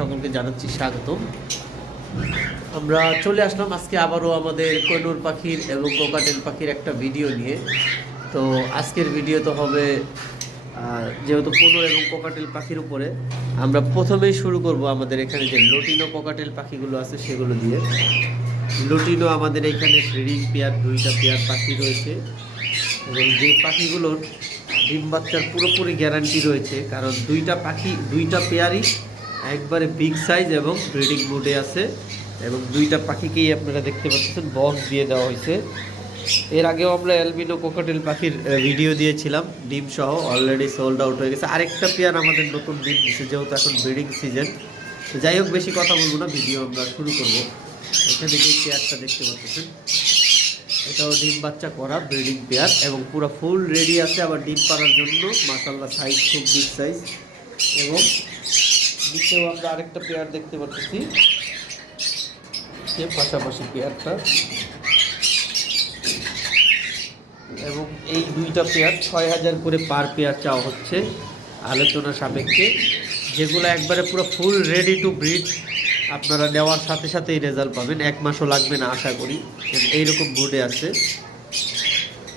সকলকে জানাচ্ছি স্বাগতম। আমরা চলে আসলাম আজকে আবারও আমাদের কোহিনূর পাখির এবং কোকাটেল পাখির একটা ভিডিও নিয়ে। তো আজকের ভিডিও তো হবে যেহেতু কোহিনূর এবং কোকাটেল পাখির উপরে, আমরা প্রথমেই শুরু করব আমাদের এখানে যে লুটিনো কোকাটেল পাখিগুলো আছে সেগুলো দিয়ে। লুটিনো আমাদের এখানে ব্রিডিং পেয়ার, 2টা পেয়ার পাখি রয়েছে এবং যে পাখিগুলোর ডিম বাচ্চার পুরোপুরি গ্যারান্টি রয়েছে, কারণ 2টা পেয়ারই একবারে বিগ সাইজ এবং ব্রিডিং মোডে আছে এবং 2টা পাখিকেই আপনারা দেখতে পাচ্ছেন বক্স দিয়ে দেওয়া হয়েছে। এর আগেও আমরা অ্যালবিনো কোকাটেল পাখির ভিডিও দিয়েছিলাম ডিম সহ, অলরেডি সোল্ড আউট হয়ে গেছে। আরেকটা পেয়ার আমাদের নতুন ডিম দিচ্ছে, যেহেতু এখন ব্রিডিং সিজন। তো যাই হোক, বেশি কথা বলবো না, ভিডিও আমরা শুরু করব। এখানে যে পেয়ারটা দেখতে পাচ্ছেন এটাও ডিম বাচ্চা করা ব্রিডিং পেয়ার এবং পুরো ফুল রেডি আছে আবার ডিম পাড়ার জন্য। মাশাআল্লাহ, সাইজ খুব বিগ সাইজ। এবং নিচেও আমরা আরেকটা পেয়ার দেখতে পাচ্ছি, পাশাপাশি পেয়ারটা। এবং এই 2টা পেয়ার 6000 করে পার পেয়ার চাওয়া হচ্ছে আলোচনা সাপেক্ষে। যেগুলো একবারে পুরো ফুল রেডি টু ব্রিড, আপনারা নেওয়ার সাথে সাথেই রেজাল্ট পাবেন, 1 মাসও লাগবে না আশা করি, এইরকম বোর্ডে আছে।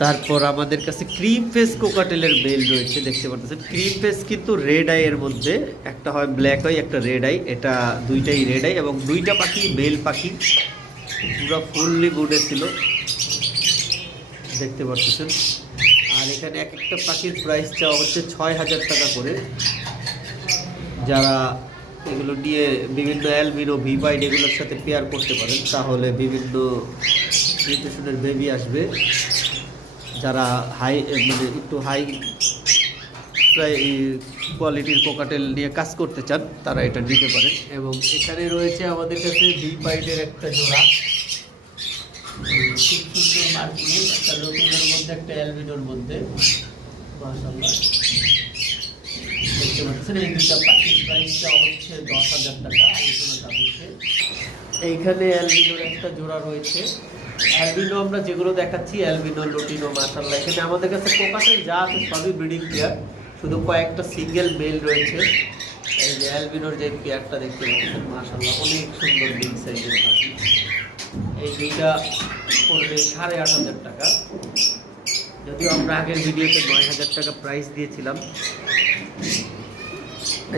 তারপর আমাদের কাছে ক্রিম ফেস কোকাটেলের মেল রয়েছে, দেখতে পাচ্ছেন। ক্রিম ফেস কিন্তু রেড আই এর মধ্যে, একটা হয় ব্ল্যাক আই, একটা রেড আই। এটা 2টাই রেড আই এবং 2টা পাখি মেল পাখি, পুরো ফুললি বোর্ডে ছিল, দেখতে পাচ্ছেন। আর এখানে এক একটা পাখির প্রাইস চাওয়া হচ্ছে 6000 টাকা করে। যারা এগুলো নিয়ে বিভিন্ন অ্যালবিনো, ভিপাইড এগুলোর সাথে পেয়ার করতে পারেন, তাহলে বিভিন্ন নিউট্রিশনের বেবি আসবে। যারা হাই মানে একটু হাই প্রায় কোয়ালিটির কোকাটেল নিয়ে কাজ করতে চান, তারা এটা নিতে পারেন। এবং এখানে রয়েছে আমাদের কাছে ভিপাইডের একটা জোড়া, খুব সুন্দর মার্কিংয়ে, একটা লুটিনোর মধ্যে একটা অ্যালবিনোর মধ্যে। মাশাআল্লাহ, দেখতে পাচ্ছেন। এই 2টা পাখির প্রাইসটা হচ্ছে 10,000 টাকা আলোচনা সাপেক্ষে। এইখানে অ্যালবিনোর একটা জোড়া রয়েছে। অ্যালবিনো আমরা যেগুলো দেখাচ্ছি, অ্যালবিনো, লুটিনো, মাশাআল্লাহ। এখানে আমাদের কাছে কোকাটেল যা আছে সবই ব্রিডিং পেয়ার, শুধু কয়েকটা সিঙ্গেল মেল রয়েছে। এই যে অ্যালবিনোর যে পেয়ারটা দেখতে পাচ্ছেন, মাশাআল্লাহ, অনেক সুন্দর বিগ সাইজের পাখি। এই 2টা পড়বে 8,500 টাকা। যদিও আমরা আগের ভিডিওতে 9,000 টাকা প্রাইস দিয়েছিলাম।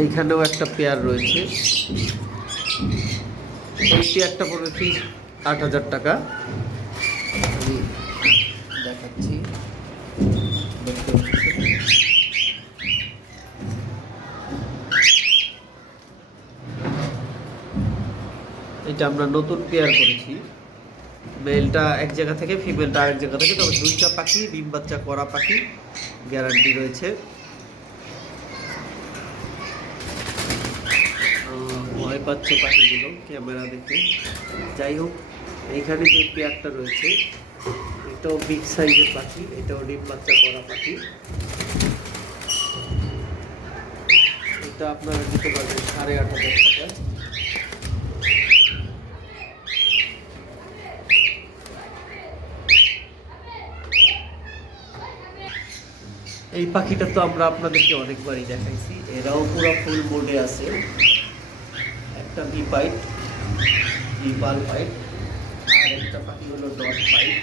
এইখানেও একটা পেয়ার রয়েছে, এই পেয়ারটা পড়বে ফিক্স 8,000 টাকা। আমি দেখাচ্ছি, এটা আমরা নতুন পেয়ার করেছি। মেলটা এক জায়গা থেকে, ফিমেলটা আরেক জায়গা থেকে। তবে 2টা পাখি ডিম বাচ্চা করা পাখি, গ্যারান্টি রয়েছে। ভয় পাচ্ছে পাখিগুলো ক্যামেরা দেখে। যাই হোক, এইখানে যে পেয়ারটা রয়েছে এটাও বিগ সাইজের পাখি, এটাও ডিম বাচ্চা করা পাখি। এটা আপনারা দিতে পারবেন 8,500 টাকা। এই পাখিটা তো আমরা আপনাদেরকে অনেকবারই দেখাইছি, এরাও পুরো ফুল মোডে আছে। একটা ভিপাইড, ভিপাল পাইড, আর একটা পাখি হলো ডট পাইড।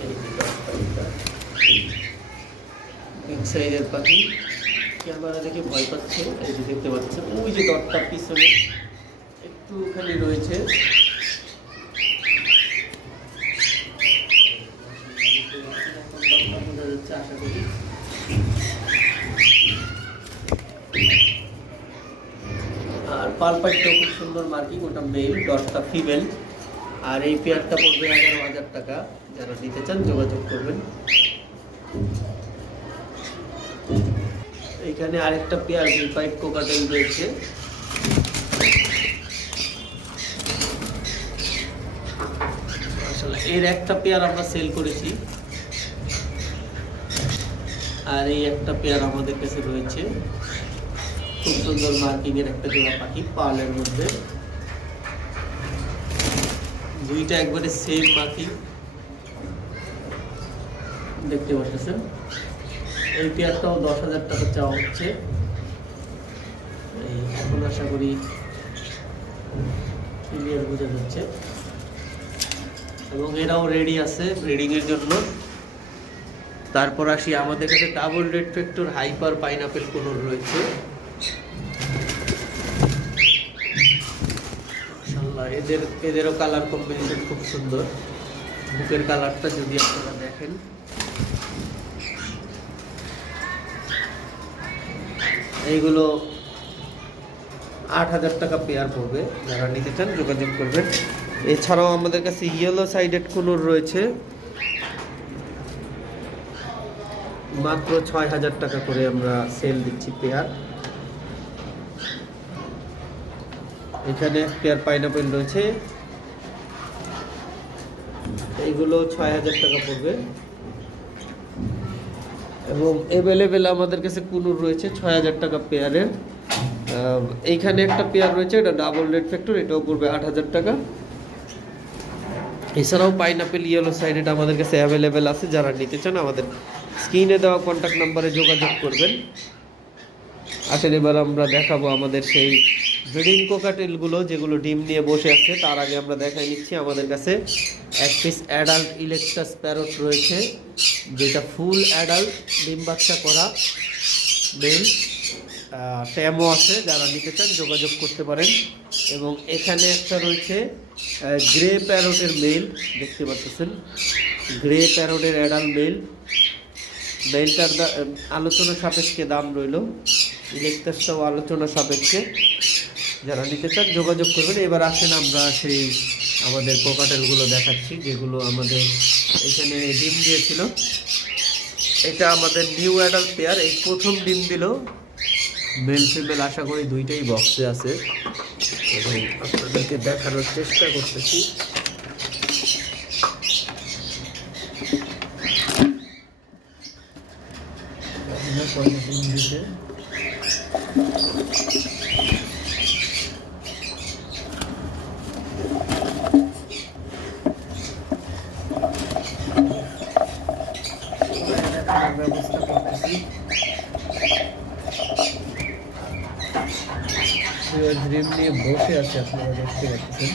এই ডট পাইডটা বিগ সাইজের পাখি, ক্যামেরা দেখে ভয় পাচ্ছে। এই যে দেখতে পাচ্ছেন, ওই যে ডটটা পিছনে একটুখানি রয়েছে। আশা করি। আর পালপাইটটাও খুব সুন্দর মার্কিং, ওটা মেল, ডটটা ফিমেল। আর এই পেয়ারটা পড়বে 11,000 টাকা। যারা নিতে চান যোগাযোগ করবেন। এইখানে আরেকটা পেয়ার ভিপাইড কোকাটেল রয়েছে। আসলে এর একটা পেয়ার আমরা সেল করেছি, আর এই একটা পেয়ার আমাদের কাছে রয়েছে। খুব সুন্দর মার্কিং এর একটা জোড়া পাখি, পার্লের মধ্যে। 2টা একবারে সেম মার্কিং, দেখতে পাচ্ছেন। এই পেয়ারটাও 10,000 টাকা চাওয়া হচ্ছে। আশা করি ক্লিয়ার বোঝা যাচ্ছে। এবং এরাও রেডি আছে ব্রিডিংয়ের জন্য। তারপর আসি, আমাদের কাছে double red factor hyper pineapple কোনোর রয়েছে। মাশাআল্লাহ, এদেরও কালার কম্বিনেশন খুব সুন্দর। বুকের কালারটা যদি আপনারা দেখেন, এইগুলো 8,000 টাকা পেয়ার পড়বে। যারা নিতে চান যোগাযোগ করবেন। এছাড়াও আমাদের কাছে ইয়েলো সাইডেড কোনোর রয়েছে, মাত্র 6,000 টাকা করে আমরা সেল দিচ্ছি পেয়ার। এখানে এক পেয়ার পাইনাপেল রয়েছে, এইগুলো 6,000 টাকা পড়বে। এবং অ্যাভেলেবেল আমাদের কাছে কুনুর রয়েছে 6,000 টাকা পেয়ারের। এইখানে একটা পেয়ার রয়েছে, এটা ডাবল রেড ফ্যাক্টর, এটাও পড়বে 8,000 টাকা। এছাড়াও পাইনাপেল ইয়েলো সাইডেড আমাদের কাছে অ্যাভেলেবেল আছে। যারা নিতে চান আমাদের স্ক্রিনে দেওয়া কন্ট্যাক্ট নাম্বারে যোগাযোগ করবেন। আসেন এবার আমরা দেখাবো আমাদের সেই ব্রিডিং কোকাটেলগুলো যেগুলো ডিম নিয়ে বসে আছে। তার আগে আমরা দেখাই নিচ্ছি, আমাদের কাছে এক পিস অ্যাডাল্ট ইলেকট্রাস প্যারট রয়েছে, যেটা ফুল অ্যাডাল্ট ডিম বাচ্চা করা মেল। ট্যামও আছে, যারা নিতে চান যোগাযোগ করতে পারেন। এবং এখানে একটা রয়েছে গ্রে প্যারটের মেল, দেখতে পাচ্ছেন গ্রে প্যারটের অ্যাডাল্ট মেল। মেলটার আলোচনা সাপেক্ষে দাম রইল, ইলেকট্রাসটাও আলোচনা সাপেক্ষে। যারা নিতে চান যোগাযোগ করবেন। এবার আসেন আমরা সেই আমাদের কোকাটেলগুলো দেখাচ্ছি যেগুলো আমাদের এখানে ডিম দিয়েছিল। এটা আমাদের নিউ অ্যাডাল্ট পেয়ার, এই প্রথম ডিম দিল। মেল ফিমেল আশা করি দুইটাই বক্সে আছে এবং আপনাদেরকে দেখানোর চেষ্টা করতেছি। ব্যবস্থা করতেছি। ড্রিম নিয়ে বসে আছে, আপনারা দেখতে পাচ্ছেন।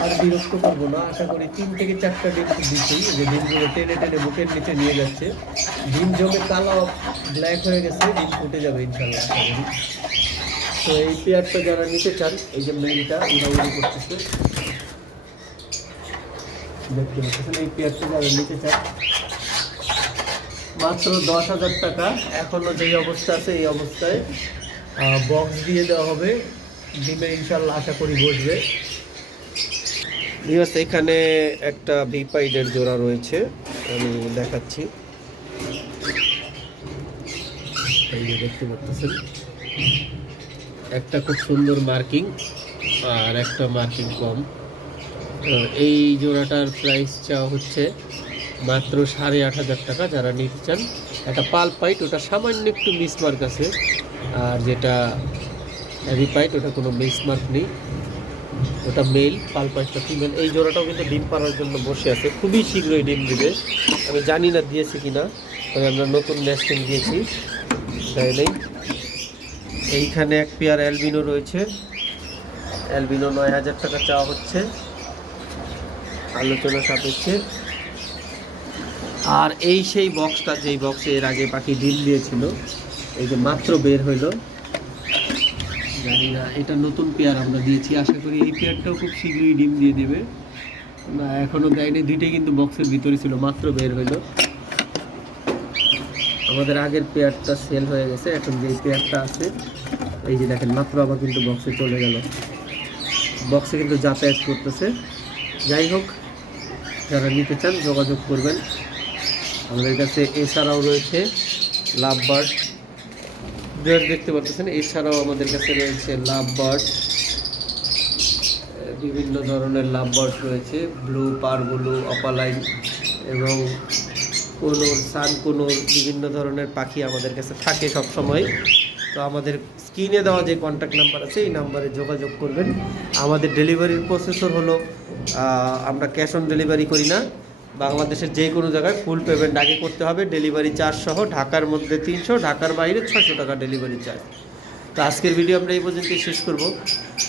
আর বিরক্ত করবো না, আশা করি 3 থেকে 4টা ডিম দিচ্ছি। যে ডিমগুলো টেনে টেনে বুকের নিচে নিয়ে যাচ্ছে, ডিম জমে কালো ব্ল্যাক হয়ে গেছে, ডিম ফুটে যাবে ইনশাল্লাহ আশা করি। তো এই পেয়ারটা যারা নিতে চান, এই যে মেলটা উড়াউড়ি করতেছে, দেখতে পাচ্ছেন। এই পেয়ারটা যারা নিতে চান মাত্র 10,000 টাকা। এখনো যেই অবস্থা আছে এই অবস্থায় বক্স দিয়ে দেওয়া হবে, ডিমে ইনশাল্লাহ আশা করি বসবে। এখানে একটা ভিপাইডের জোড়া রয়েছে, আমি দেখাচ্ছি। এই যে দেখতে পাচ্ছেন, একটা খুব সুন্দর মার্কিং আর একটা মার্কিং কম। এই জোড়াটার প্রাইস চাওয়া হচ্ছে মাত্র 8,500 টাকা। যারা নিতে চান, একটা পাল পাইট, ওটা সামান্য একটু মিসমার্ক আছে, আর যেটা রিপাইট ওটা কোনো মিসমার্ক নেই, ওটা মেল। পাল পাইটটা ফিমেল। এই জোড়াটাও কিন্তু ডিম পাড়ার জন্য বসে আছে, খুবই শীঘ্রই ডিম দিবে। আমি জানি না দিয়েছে কিনা, তবে আমরা নতুন নেস্টিং দিয়েছি, তাই নেই। এইখানে এক পেয়ার অ্যালবিনো রয়েছে, অ্যালবিনো 9,000 টাকা চাওয়া হচ্ছে আলোচনা সাপেক্ষে। আর এই সেই বক্সটা, যেই বক্সে এর আগে পাখি ডিম দিয়েছিল, এই যে মাত্র বের হইল। জানি না, এটা নতুন পেয়ার আমরা দিয়েছি, আশা করি এই পেয়ারটাও খুব শীঘ্রই ডিম দিয়ে দেবে। না, এখনও দেয়নি, দুইটাই কিন্তু বক্সের ভিতরে ছিল, মাত্র বের হইল। আমাদের আগের পেয়ারটা সেল হয়ে গেছে, এখন যে পেয়ারটা আছে এই যে দেখেন, মাত্র আবার কিন্তু বক্সে চলে গেল, বক্সে কিন্তু যাতায়াত করতেছে। যাই হোক, যারা নিতে চান যোগাযোগ করবেন আমাদের কাছে। এছাড়াও রয়েছে লাভ বার্ড, দেখতে পাচ্ছেন। এছাড়াও আমাদের কাছে রয়েছে লাভ বার্ড, বিভিন্ন ধরনের লাভ বার্ড রয়েছে, ব্লু, পারগুলো, অপালাইন এবং কোনোর, সান কোনোর, বিভিন্ন ধরনের পাখি আমাদের কাছে থাকে সব সময়। তো আমাদের স্ক্রিনে দেওয়া যে কন্ট্যাক্ট নাম্বার আছে এই নাম্বারে যোগাযোগ করবেন। আমাদের ডেলিভারির প্রসেসর হলো আমরা ক্যাশ অন ডেলিভারি করি না। বাংলাদেশের যে কোনো জায়গায় ফুল পেমেন্ট আগে করতে হবে, ডেলিভারি চার্জ সহ। ঢাকার মধ্যে 300, ঢাকার বাইরে 600 টাকা ডেলিভারি চার্জ। তো আজকের ভিডিও আমরা এই পর্যন্তই শেষ করব।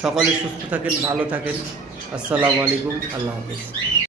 সকলে সুস্থ থাকেন, ভালো থাকেন। আসসালামু আলাইকুম, আল্লাহ হাফেজ।